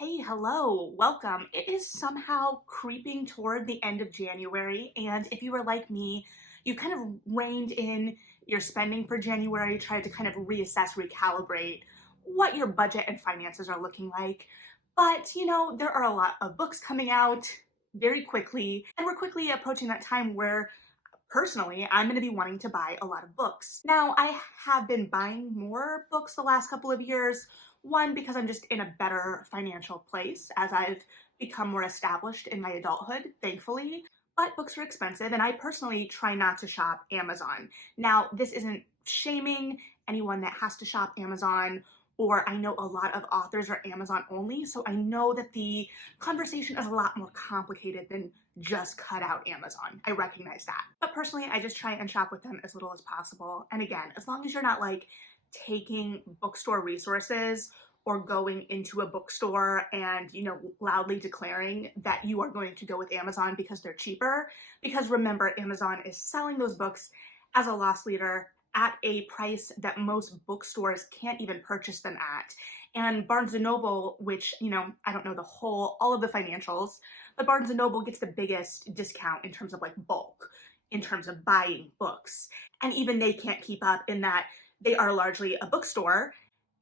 Hey, hello, welcome. It is somehow creeping toward the end of January, and if you were like me, you kind of reined in your spending for January, tried to kind of reassess, recalibrate what your budget and finances are looking like. But, there are a lot of books coming out very quickly, and we're quickly approaching that time where personally, I'm going to be wanting to buy a lot of books. Now, I have been buying more books the last couple of years. One, because I'm just in a better financial place as I've become more established in my adulthood, thankfully. But books are expensive, and I personally try not to shop Amazon. Now, this isn't shaming anyone that has to shop Amazon, or I know a lot of authors are Amazon only, so I know that the conversation is a lot more complicated than just cut out Amazon. I recognize that. But personally, I just try and shop with them as little as possible. And again, as long as you're not like taking bookstore resources or going into a bookstore and, loudly declaring that you are going to go with Amazon because they're cheaper. Because remember, Amazon is selling those books as a loss leader at a price that most bookstores can't even purchase them at. And Barnes& Noble, which, I don't know all of the financials, but Barnes& Noble gets the biggest discount in terms of like bulk, in terms of buying books. And even they can't keep up in that they are largely a bookstore.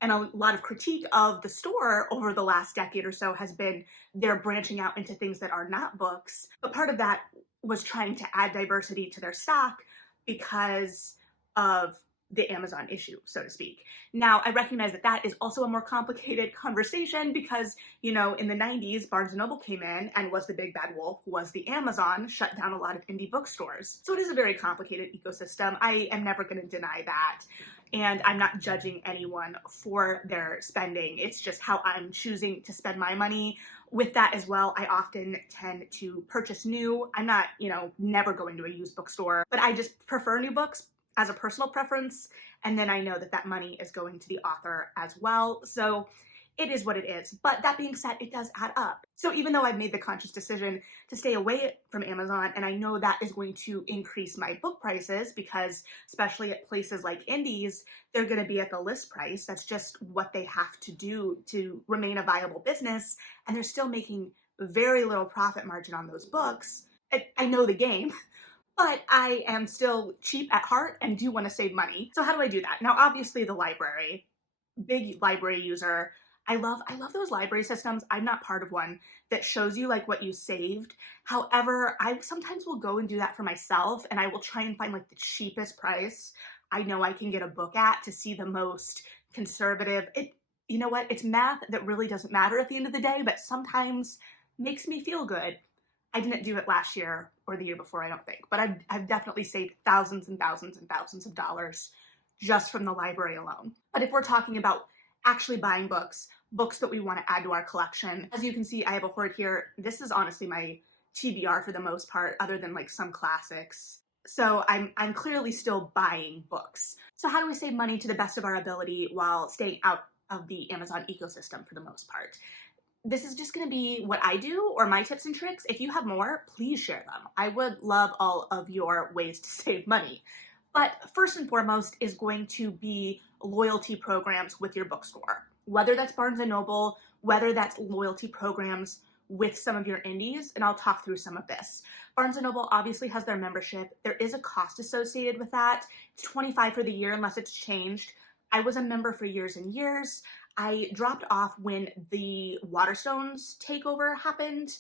And a lot of critique of the store over the last decade or so has been they're branching out into things that are not books. But part of that was trying to add diversity to their stock because of the Amazon issue, so to speak. Now, I recognize that that is also a more complicated conversation because, in the 90s, Barnes & Noble came in and was the big bad wolf, was the Amazon, shut down a lot of indie bookstores. So it is a very complicated ecosystem. I am never going to deny that. And I'm not judging anyone for their spending. It's just how I'm choosing to spend my money. With that as well, I often tend to purchase new. I'm not, never going to a used bookstore, but I just prefer new books as a personal preference, and then I know that that money is going to the author as well. So it is what it is. But that being said, it does add up. So even though I've made the conscious decision to stay away from Amazon, and I know that is going to increase my book prices because especially at places like indies, they're going to be at the list price. That's just what they have to do to remain a viable business. And they're still making very little profit margin on those books. I know the game. But I am still cheap at heart and do want to save money. So how do I do that? Now, obviously the library, big library user. I love those library systems. I'm not part of one that shows you like what you saved. However, I sometimes will go and do that for myself and I will try and find like the cheapest price I know I can get a book at to see the most conservative. You know what? It's math that really doesn't matter at the end of the day, but sometimes makes me feel good. I didn't do it last year or the year before, I don't think, but I've definitely saved thousands and thousands and thousands of dollars just from the library alone. But if we're talking about actually buying books that we want to add to our collection, as you can see, I have a hoard here. This is honestly my TBR for the most part, other than like some classics. So I'm clearly still buying books. So how do we save money to the best of our ability while staying out of the Amazon ecosystem for the most part? This is just going to be what I do or my tips and tricks. If you have more, please share them. I would love all of your ways to save money. But first and foremost is going to be loyalty programs with your bookstore. Whether that's Barnes & Noble, whether that's loyalty programs with some of your indies, and I'll talk through some of this. Barnes & Noble obviously has their membership. There is a cost associated with that. It's $25 for the year unless it's changed. I was a member for years and years. I dropped off when the Waterstones takeover happened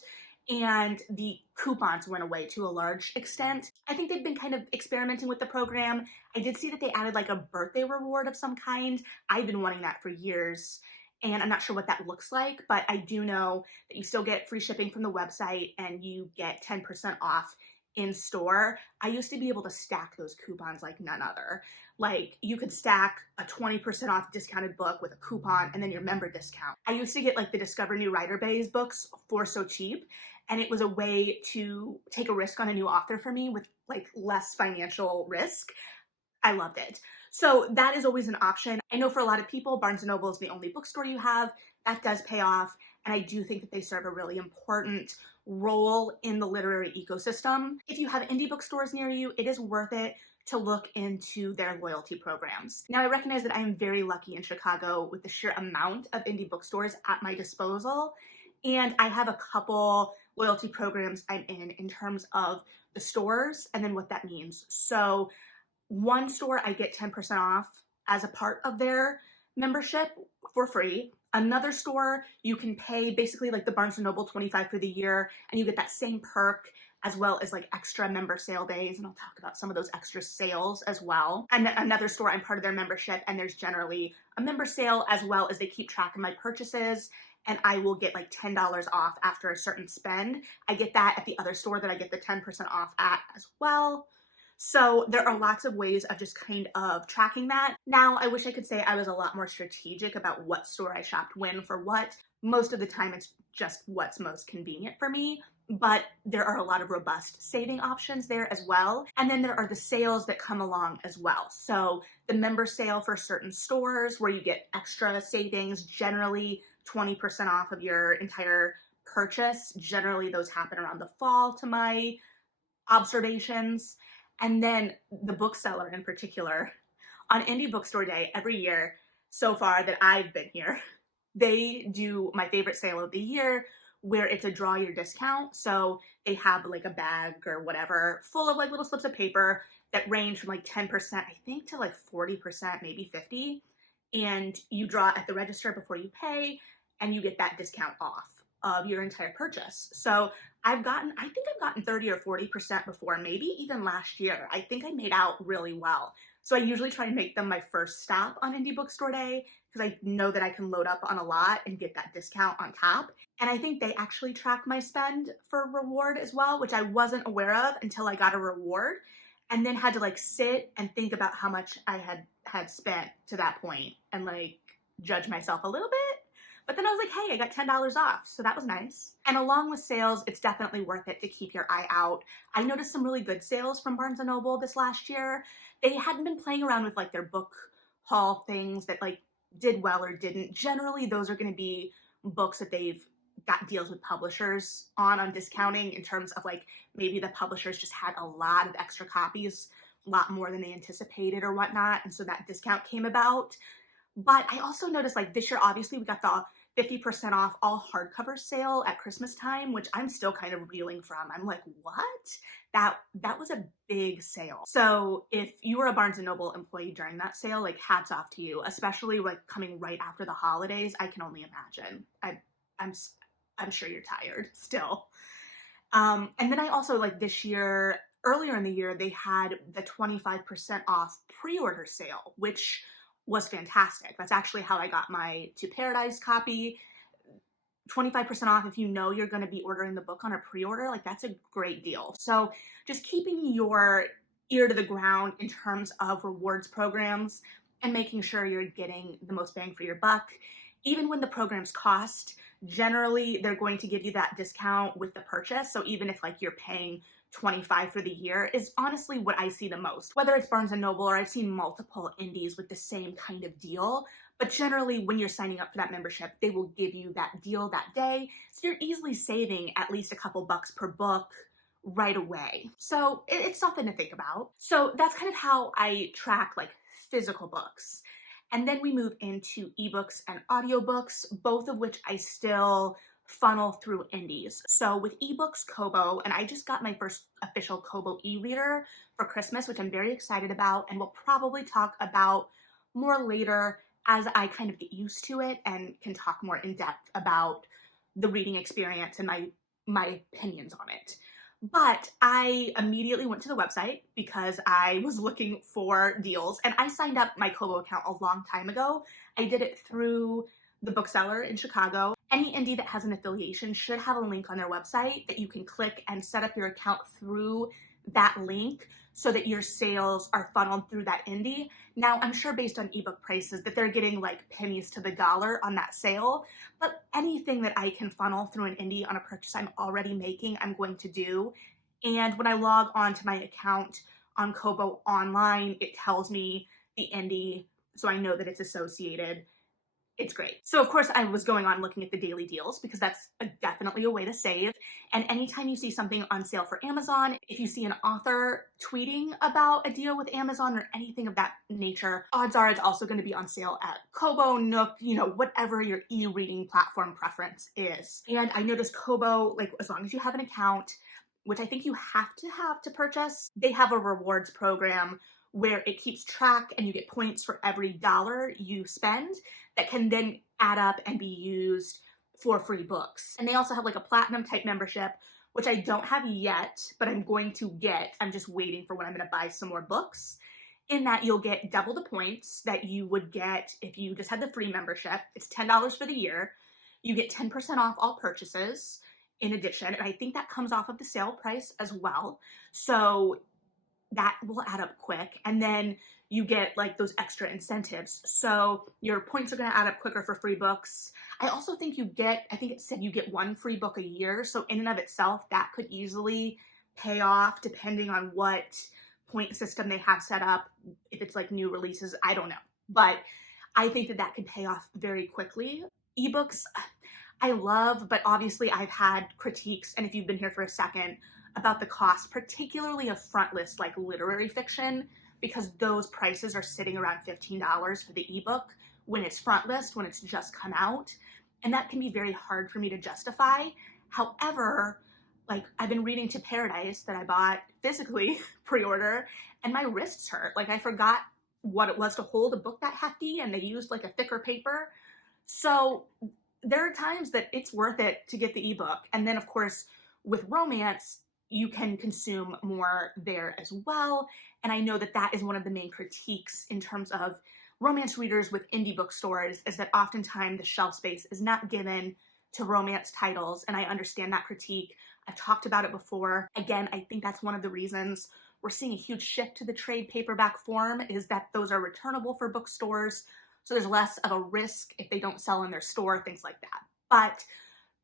and the coupons went away to a large extent. I think they've been kind of experimenting with the program. I did see that they added like a birthday reward of some kind. I've been wanting that for years and I'm not sure what that looks like, but I do know that you still get free shipping from the website and you get 10% off in store. I used to be able to stack those coupons like none other. Like you could stack a 20% off discounted book with a coupon and then your member discount. I used to get like the Discover New Writer Bays books for so cheap. And it was a way to take a risk on a new author for me with like less financial risk. I loved it. So that is always an option. I know for a lot of people, Barnes & Noble is the only bookstore you have. That does pay off. And I do think that they serve a really important role in the literary ecosystem. If you have indie bookstores near you, it is worth it to look into their loyalty programs. Now, I recognize that I am very lucky in Chicago with the sheer amount of indie bookstores at my disposal, and I have a couple loyalty programs I'm in terms of the stores and then what that means. So one store, I get 10% off as a part of their membership for free. Another store, you can pay basically like the Barnes& Noble 25 for the year, and you get that same perk as well as like extra member sale days. And I'll talk about some of those extra sales as well. And another store, I'm part of their membership, and there's generally a member sale as well as they keep track of my purchases. And I will get like $10 off after a certain spend. I get that at the other store that I get the 10% off at as well. So there are lots of ways of just kind of tracking that. Now, I wish I could say I was a lot more strategic about what store I shopped when for what. Most of the time, it's just what's most convenient for me, but there are a lot of robust saving options there as well. And then there are the sales that come along as well. So the member sale for certain stores where you get extra savings, generally 20% off of your entire purchase. Generally, those happen around the fall to my observations. And then the bookseller in particular, on Indie Bookstore Day every year so far that I've been here, they do my favorite sale of the year where it's a draw your discount. So they have like a bag or whatever full of like little slips of paper that range from like 10%, I think, to like 40%, maybe 50. And you draw at the register before you pay, and you get that discount off of your entire purchase. So I think I've gotten 30 or 40% before, maybe even last year. I think I made out really well. So I usually try to make them my first stop on Indie Bookstore Day because I know that I can load up on a lot and get that discount on top. And I think they actually track my spend for reward as well, which I wasn't aware of until I got a reward and then had to like sit and think about how much I had spent to that point and like judge myself a little bit. But then I was like, hey, I got $10 off. So that was nice. And along with sales, it's definitely worth it to keep your eye out. I noticed some really good sales from Barnes & Noble this last year. They hadn't been playing around with like their book haul things that like did well or didn't. Generally, those are going to be books that they've got deals with publishers on discounting in terms of like maybe the publishers just had a lot of extra copies, a lot more than they anticipated or whatnot. And so that discount came about. But I also noticed like this year, obviously, we got the 50% off all hardcover sale at Christmas time, which I'm still kind of reeling from. I'm like, what? That was a big sale. So if you were a Barnes & Noble employee during that sale, like hats off to you, especially like coming right after the holidays. I can only imagine. I'm sure you're tired still. And then I also like this year, earlier in the year, they had the 25% off pre-order sale, which was fantastic. That's actually how I got my To Paradise copy. 25% off if you know you're going to be ordering the book on a pre-order. Like that's a great deal. So just keeping your ear to the ground in terms of rewards programs and making sure you're getting the most bang for your buck. Even when the programs cost, generally they're going to give you that discount with the purchase. So even if like you're paying 25 for the year is honestly what I see the most, whether it's Barnes & Noble or I've seen multiple indies with the same kind of deal. But generally when you're signing up for that membership, they will give you that deal that day. So you're easily saving at least a couple bucks per book right away. So it's something to think about. So that's kind of how I track like physical books. And then we move into ebooks and audiobooks, both of which I still funnel through indies. So with ebooks, Kobo, and I just got my first official Kobo e-reader for Christmas, which I'm very excited about, and we'll probably talk about more later as I kind of get used to it and can talk more in depth about the reading experience and my opinions on it. But I immediately went to the website because I was looking for deals, and I signed up my Kobo account a long time ago. I did it through the bookseller in Chicago. Any indie that has an affiliation should have a link on their website that you can click and set up your account through that link so that your sales are funneled through that indie. Now, I'm sure based on ebook prices that they're getting like pennies to the dollar on that sale, but anything that I can funnel through an indie on a purchase I'm already making, I'm going to do. And when I log on to my account on Kobo online, it tells me the indie, so I know that it's associated. It's great. So of course I was going on looking at the daily deals because that's definitely a way to save. And anytime you see something on sale for Amazon, if you see an author tweeting about a deal with Amazon or anything of that nature, odds are it's also going to be on sale at Kobo, Nook, whatever your e-reading platform preference is. And I noticed Kobo, like as long as you have an account, which I think you have to purchase, they have a rewards program where it keeps track and you get points for every dollar you spend that can then add up and be used for free books. And they also have like a platinum type membership, which I don't have yet, but I'm going to get. I'm just waiting for when I'm going to buy some more books. In that, you'll get double the points that you would get if you just had the free membership. It's $10 for the year. You get 10% off all purchases in addition. And I think that comes off of the sale price as well. So that will add up quick. And then you get like those extra incentives. So your points are going to add up quicker for free books. I also think I think it said you get one free book a year. So in and of itself, that could easily pay off depending on what point system they have set up. If it's like new releases, I don't know. But I think that could pay off very quickly. Ebooks, I love, but obviously I've had critiques, and if you've been here for a second, about the cost, particularly of frontlist like literary fiction, because those prices are sitting around $15 for the ebook when it's frontlist, when it's just come out. And that can be very hard for me to justify. However, like I've been reading To Paradise that I bought physically pre-order, and my wrists hurt. Like I forgot what it was to hold a book that hefty, and they used like a thicker paper. So there are times that it's worth it to get the ebook. And then of course, with romance, you can consume more there as well. And I know that that is one of the main critiques in terms of romance readers with indie bookstores, is that oftentimes the shelf space is not given to romance titles. And I understand that critique. I've talked about it before. Again, I think that's one of the reasons we're seeing a huge shift to the trade paperback form, is that those are returnable for bookstores. So there's less of a risk if they don't sell in their store, things like that. But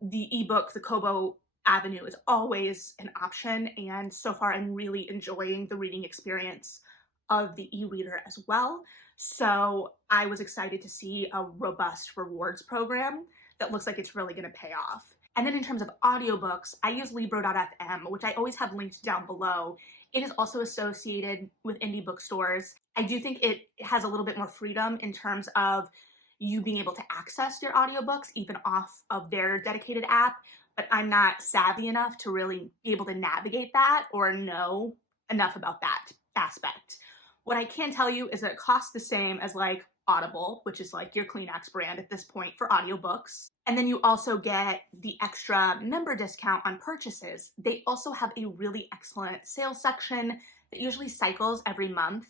the ebook, the Kobo avenue, is always an option. And so far, I'm really enjoying the reading experience of the e-reader as well. So I was excited to see a robust rewards program that looks like it's really going to pay off. And then in terms of audiobooks, I use Libro.fm, which I always have linked down below. It is also associated with indie bookstores. I do think it has a little bit more freedom in terms of you being able to access your audiobooks even off of their dedicated app, but I'm not savvy enough to really be able to navigate that or know enough about that aspect. What I can tell you is that it costs the same as like Audible, which is like your Kleenex brand at this point for audiobooks. And then you also get the extra member discount on purchases. They also have a really excellent sales section that usually cycles every month.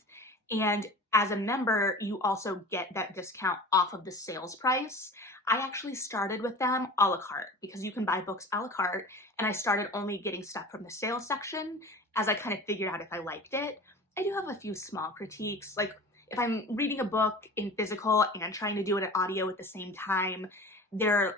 And as a member, you also get that discount off of the sales price. I actually started with them a la carte because you can buy books a la carte. And I started only getting stuff from the sales section as I kind of figured out if I liked it. I do have a few small critiques. Like if I'm reading a book in physical and trying to do it in audio at the same time, their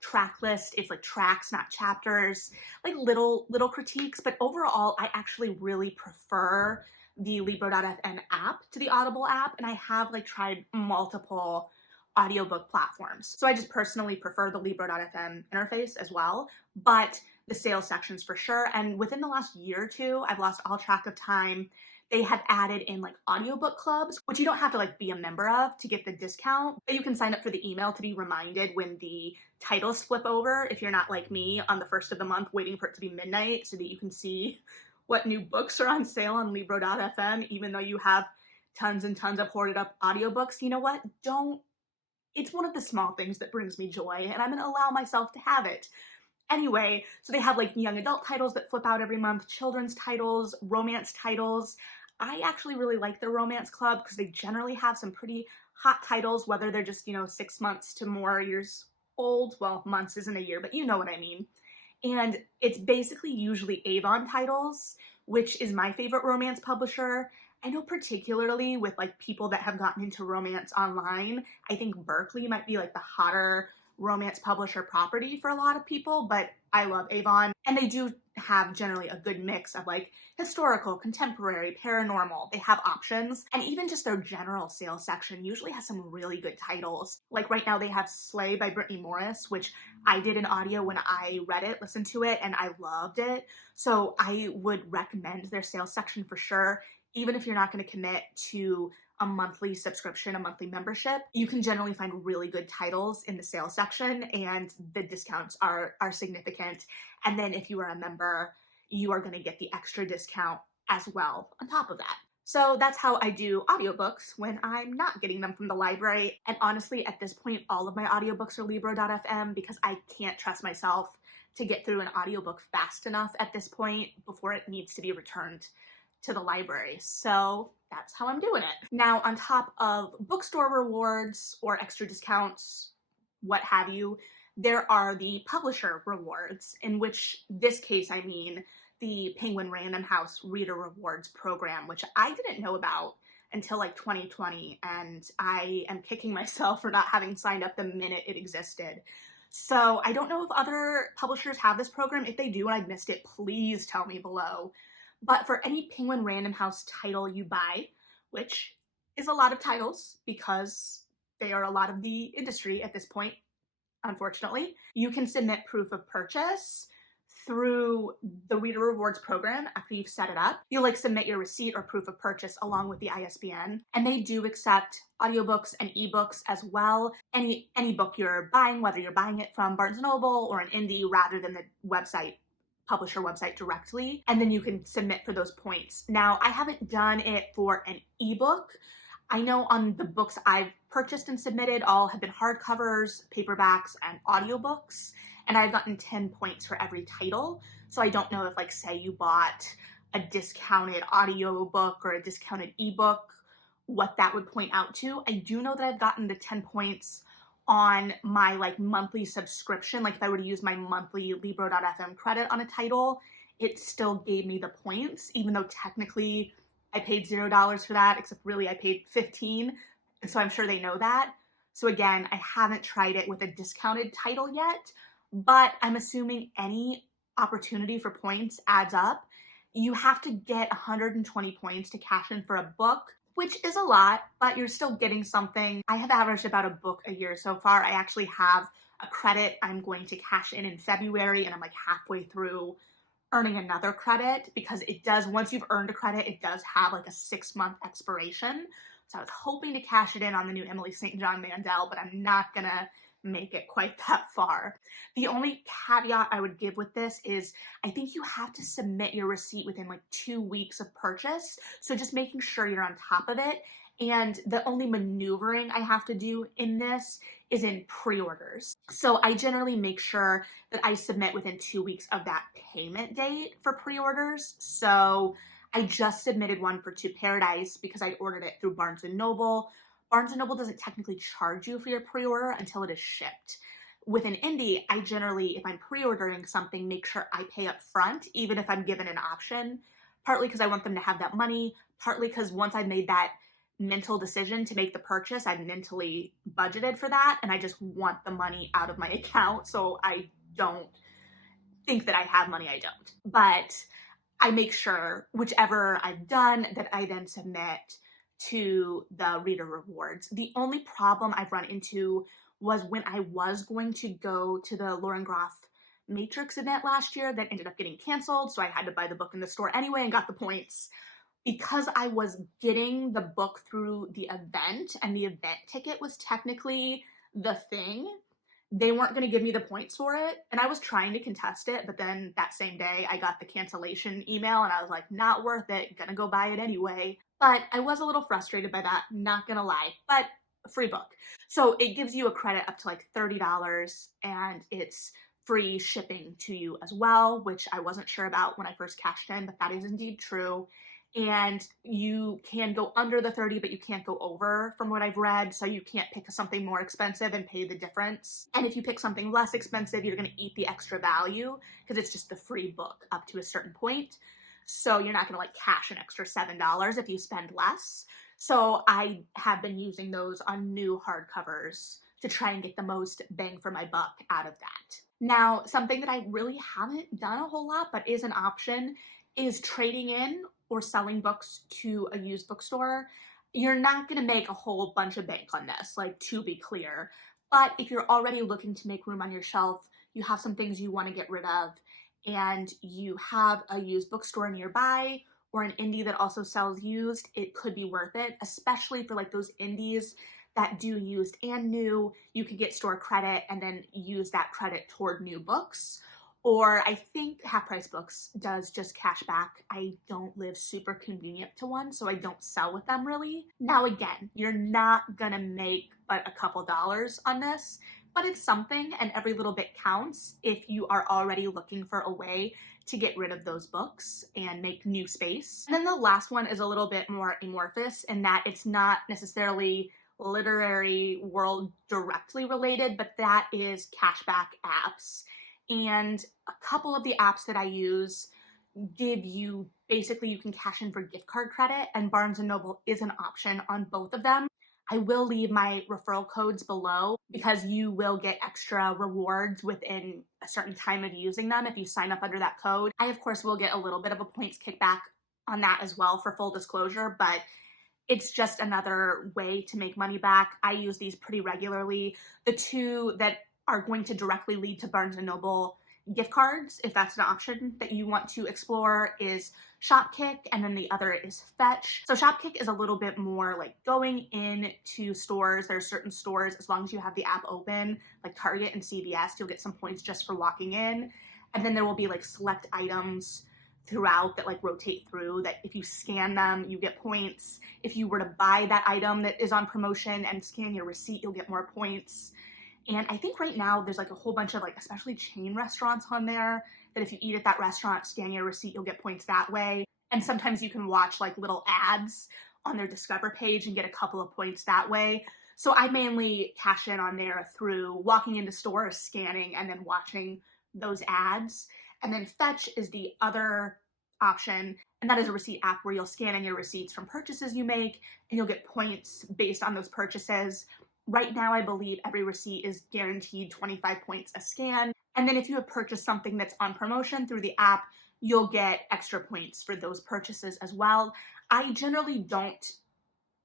track list is like tracks, not chapters, like little critiques. But overall, I actually really prefer the Libro.fm app to the Audible app. And I have like tried multiple audiobook platforms. So I just personally prefer the Libro.fm interface as well, but the sales sections for sure. And within the last year or two, I've lost all track of time. They have added in like audiobook clubs, which you don't have to like be a member of to get the discount, but you can sign up for the email to be reminded when the titles flip over, if you're not like me on the first of the month waiting for it to be midnight so that you can see what new books are on sale on Libro.fm, even though you have tons and tons of hoarded up audiobooks. You know what? It's one of the small things that brings me joy, and I'm going to allow myself to have it. Anyway, so they have like young adult titles that flip out every month, children's titles, romance titles. I actually really like the romance club because they generally have some pretty hot titles, whether they're just, 6 months to more years old. Well, months isn't a year, but you know what I mean. And it's basically usually Avon titles, which is my favorite romance publisher. I know particularly with like people that have gotten into romance online, I think Berkeley might be like the hotter romance publisher property for a lot of people, but I love Avon. And they do have generally a good mix of like historical, contemporary, paranormal. They have options. And even just their general sales section usually has some really good titles. Like right now they have Slay by Brittany Morris, which I did an audio when I read it, listened to it, and I loved it. So I would recommend their sales section for sure. Even if you're not going to commit to a monthly subscription, a monthly membership, you can generally find really good titles in the sales section, and the discounts are significant. And then if you are a member, you are going to get the extra discount as well on top of that. So that's how I do audiobooks when I'm not getting them from the library. And honestly, at this point, all of my audiobooks are Libro.fm because I can't trust myself to get through an audiobook fast enough at this point before it needs to be returned to the library. So that's how I'm doing it. Now, on top of bookstore rewards or extra discounts, what have you, there are the publisher rewards, in which this case, I mean the Penguin Random House Reader Rewards program, which I didn't know about until like 2020, and I am kicking myself for not having signed up the minute it existed. So I don't know if other publishers have this program. If they do and I missed it, please tell me below. But for any Penguin Random House title you buy, which is a lot of titles because they are a lot of the industry at this point, unfortunately, you can submit proof of purchase through the Reader Rewards program after you've set it up. You'll like submit your receipt or proof of purchase along with the ISBN. And they do accept audiobooks and ebooks as well. Any book you're buying, whether you're buying it from Barnes & Noble or an indie rather than the publisher website directly, and then you can submit for those points. Now, I haven't done it for an ebook. I know on the books I've purchased and submitted, all have been hardcovers, paperbacks, and audiobooks, and I've gotten 10 points for every title. So I don't know if, like, say you bought a discounted audiobook or a discounted ebook, what that would point out to. I do know that I've gotten the 10 points on my like monthly subscription. Like if I were to use my monthly Libro.fm credit on a title, it still gave me the points, even though technically I paid $0 for that, except really I paid $15. And so I'm sure they know that. So again, I haven't tried it with a discounted title yet, but I'm assuming any opportunity for points adds up. You have to get 120 points to cash in for a book, which is a lot, but you're still getting something. I have averaged about a book a year so far. I actually have a credit I'm going to cash in February, and I'm like halfway through earning another credit because it does, once you've earned a credit, it does have like a 6-month expiration. So I was hoping to cash it in on the new Emily St. John Mandel, but I'm not gonna make it quite that far. The only caveat I would give with this is I think you have to submit your receipt within like 2 weeks of purchase. So just making sure you're on top of it. And the only maneuvering I have to do in this is in pre-orders. So I generally make sure that I submit within 2 weeks of that payment date for pre-orders. So I just submitted one for To Paradise because I ordered it through Barnes & Noble. Barnes & Noble doesn't technically charge you for your pre-order until it is shipped. With an indie, I generally, if I'm pre-ordering something, make sure I pay up front, even if I'm given an option, partly because I want them to have that money, partly because once I've made that mental decision to make the purchase, I've mentally budgeted for that, and I just want the money out of my account, so I don't think that I have money I don't. But I make sure, whichever I've done, that I then submit to the Reader Rewards. The only problem I've run into was when I was going to go to the Lauren Groff Matrix event last year that ended up getting canceled, so I had to buy the book in the store anyway and got the points. Because I was getting the book through the event and the event ticket was technically the thing, they weren't going to give me the points for it. And I was trying to contest it, but then that same day I got the cancellation email and I was like, not worth it, gonna go buy it anyway. But I was a little frustrated by that, not gonna lie, but a free book. So it gives you a credit up to like $30 and it's free shipping to you as well, which I wasn't sure about when I first cashed in, but that is indeed true. And you can go under the 30, but you can't go over from what I've read. So you can't pick something more expensive and pay the difference. And if you pick something less expensive, you're going to eat the extra value because it's just the free book up to a certain point. So you're not going to like cash an extra $7 if you spend less. So I have been using those on new hardcovers to try and get the most bang for my buck out of that. Now, something that I really haven't done a whole lot, but is an option, is trading in or selling books to a used bookstore. You're not going to make a whole bunch of bank on this, like, to be clear. But if you're already looking to make room on your shelf, you have some things you want to get rid of, and you have a used bookstore nearby or an indie that also sells used, it could be worth it, especially for like those indies that do used and new. You could get store credit and then use that credit toward new books. Or I think Half Price Books does just cashback. I don't live super convenient to one, so I don't sell with them really. Now again, you're not gonna make but a couple dollars on this, but it's something, and every little bit counts if you are already looking for a way to get rid of those books and make new space. And then the last one is a little bit more amorphous in that it's not necessarily literary world directly related, but that is Cashback Apps. And a couple of the apps that I use give you, basically you can cash in for gift card credit, and Barnes & Noble is an option on both of them. I will leave my referral codes below because you will get extra rewards within a certain time of using them if you sign up under that code. I, of course, will get a little bit of a points kickback on that as well, for full disclosure, but it's just another way to make money back. I use these pretty regularly. The two that are going to directly lead to Barnes & Noble gift cards, if that's an option that you want to explore, is Shopkick, and then the other is Fetch. So Shopkick is a little bit more like going into stores. There are certain stores, as long as you have the app open, like Target and CVS, you'll get some points just for walking in. And then there will be like select items throughout that like rotate through, that if you scan them, you get points. If you were to buy that item that is on promotion and scan your receipt, you'll get more points. And I think right now there's like a whole bunch of like, especially chain restaurants on there, that if you eat at that restaurant, scan your receipt, you'll get points that way. And sometimes you can watch like little ads on their Discover page and get a couple of points that way. So I mainly cash in on there through walking into stores, scanning, and then watching those ads. And then Fetch is the other option, and that is a receipt app where you'll scan in your receipts from purchases you make, and you'll get points based on those purchases. Right now, I believe every receipt is guaranteed 25 points a scan. And then if you have purchased something that's on promotion through the app, you'll get extra points for those purchases as well. I generally don't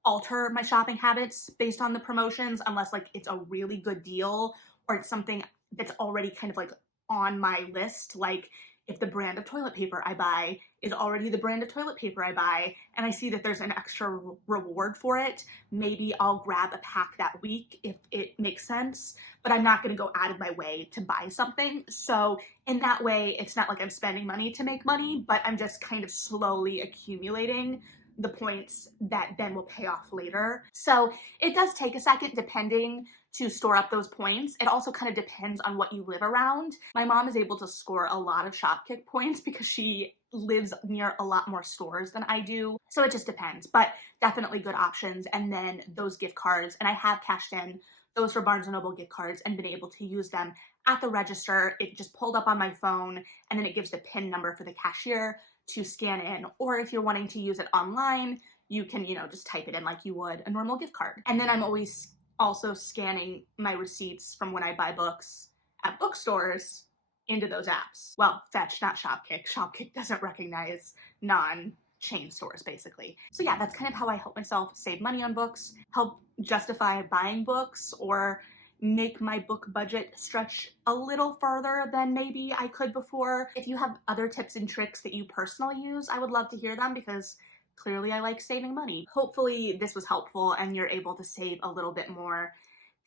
alter my shopping habits based on the promotions unless like it's a really good deal or it's something that's already kind of like on my list. Like if the brand of toilet paper I buy is already the brand of toilet paper I buy, and I see that there's an extra reward for it, maybe I'll grab a pack that week if it makes sense, but I'm not going to go out of my way to buy something. So in that way, it's not like I'm spending money to make money, but I'm just kind of slowly accumulating the points that then will pay off later. So it does take a second depending to store up those points. It also kind of depends on what you live around. My mom is able to score a lot of Shopkick points because she lives near a lot more stores than I do. So it just depends, but definitely good options. And then those gift cards, and I have cashed in those for Barnes & Noble gift cards and been able to use them at the register. It just pulled up on my phone, and then it gives the PIN number for the cashier to scan in. Or if you're wanting to use it online, you can, just type it in like you would a normal gift card. And then I'm always also scanning my receipts from when I buy books at bookstores into those apps. Well, Fetch, not Shopkick. Shopkick doesn't recognize non-chain stores, basically. So yeah, that's kind of how I help myself save money on books, help justify buying books, or make my book budget stretch a little further than maybe I could before. If you have other tips and tricks that you personally use, I would love to hear them because clearly I like saving money. Hopefully this was helpful and you're able to save a little bit more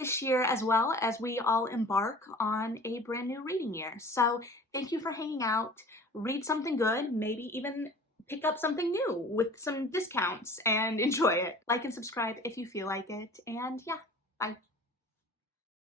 this year as well as we all embark on a brand new reading year. So thank you for hanging out. Read something good, maybe even pick up something new with some discounts and enjoy it. Like and subscribe if you feel like it. And yeah, bye.